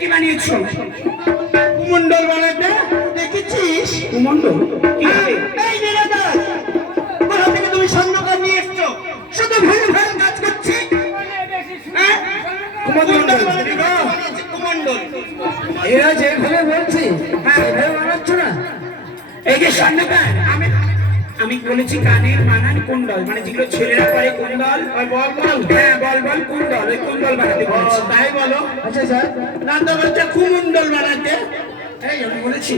কি বানিয়েছো? কুমন্ডল বানাতে দেখেছিস? কুমন্ডল কিভাবে? এই নিরাদাস, কোথা থেকে তুমি স্বর্ণকার নিয়ে এসছো? শুধু ভুল ভাল কাজ করছি। কুমন্ডল বানাতে বানিয়েছে কুমন্ডল। এরা যেভাবে বলছি সেভাবে বানাচ্ছ না। এই যে স্বর্ণকার, আমি বলেছি কানের মানান কুণ্ডল, মানে যেগুলো ছেলেরা করে কুণ্ডল, বল বল। হ্যাঁ বল বল কুণ্ডল, ওই কুণ্ডল বানাতে বলেছি। তাই বলো। আচ্ছা স্যার, না তো বলছে কুমন্ডল বানাতে। এই আমি বলেছি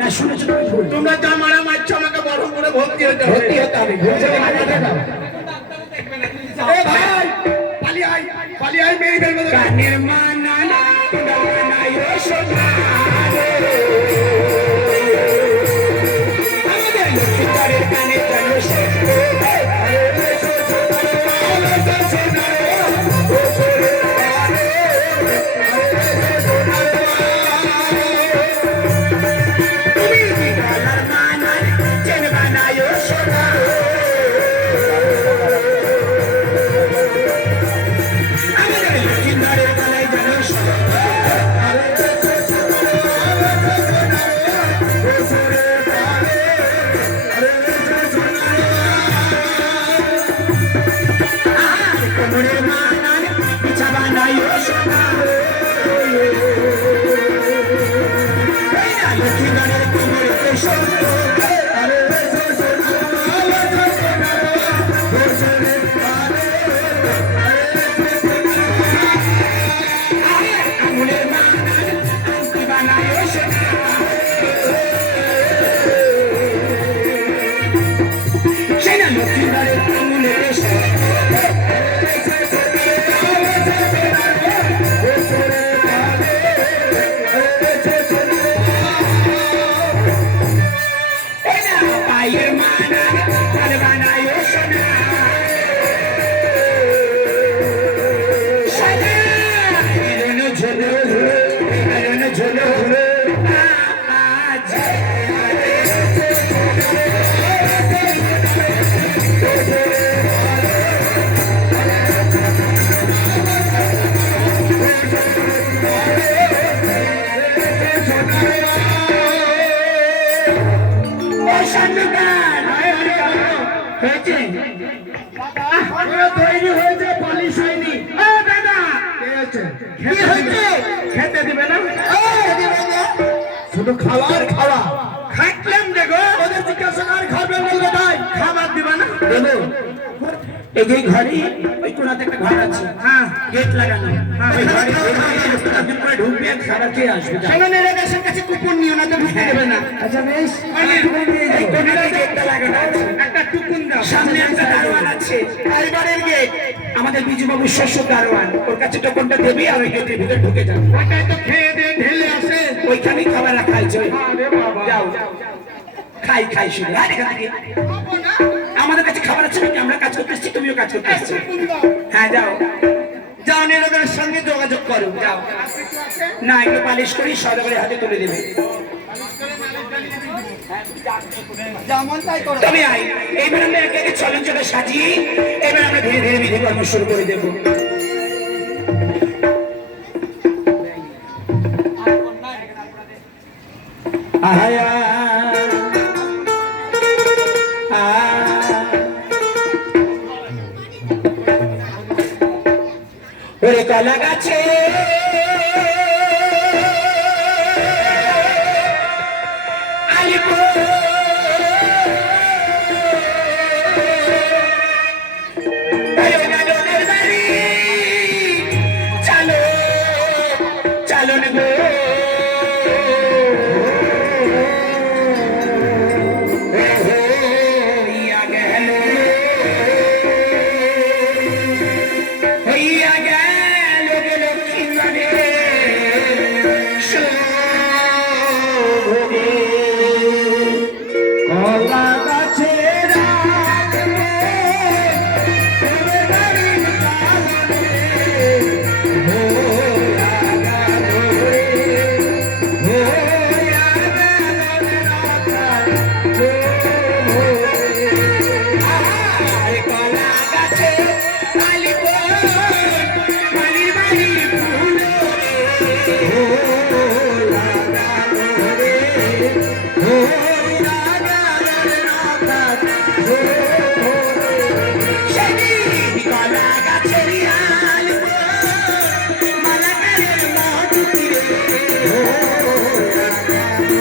না শুনেছো তুমি ভুল। তোমরা যা মারা মারছো আমাকে বড় করে ভর্তি হতে হবে। ভর্তি হতে হবে, ভুল থেকে মাথাটা দাও। এ ভাই পালিয়ে আয়, পালিয়ে আয়, মেরে ফেলবে তোকে। কানের মানান কুণ্ডল বানায় সোনা রে। আমাদের লক্ষ্মীকারের কানে জানো সে তৈরি হয়েছে, পালিশ হয়নি। দাদা কি হয়েছে? খেতে দিবে না? শুধু খাবার খাওয়া খাটলাম দেখো, ওদের জিজ্ঞাসা কর খাবে বলবে ভাই খাবার দিবে না। এই যে ঘরে ওই কোনাতে একটা ঘর আছে, হ্যাঁ গেট লাগানো, হ্যাঁ ওই ঘরে ঢুকবে আর খাবার খেয়ে আসবে। সামনে রেগাসের কাছে কুপন নিও না তো ঢুকতে দেবে না। আচ্ছা বেশ, এই কোনাতে গেটটা লাগানো আছে, একটা টুকুন দাও। সামনে একটা দারোয়ান আছে, এবারের গেট আমাদের বিজু বাবুর শ্বশুর দারোয়ান, ওর কাছে টোকনটা দেবে আর ওই গেটের ভিতরে ঢুকে যাবে। ওটাই তো খেয়ে দিয়ে ঢেলে আসে, ওইখানেই খাবার রাখা আছে। আরে বাবা যাও খাই খাই শুনে আর এখান থেকে আমাদের কাছে খাবার আছে নাকি? আমরা কাজ করতে এসেছি, তুমিও কাজ করতে এসেছো। হ্যাঁ যাও যাও, নিরবের সঙ্গে যোগাযোগ করো। যাও, না একটু পালিশ করি সদাগরের হাতে তুলে দেবে। যেমন তাই করো। তবে আই এইবার আমরা একে একে চলন চলে সাজিয়ে এবার আমরা ধীরে ধীরে বিধি কর্ম শুরু করে দেবো। আহায়া ওরে কলা গাছে চালো চালন গো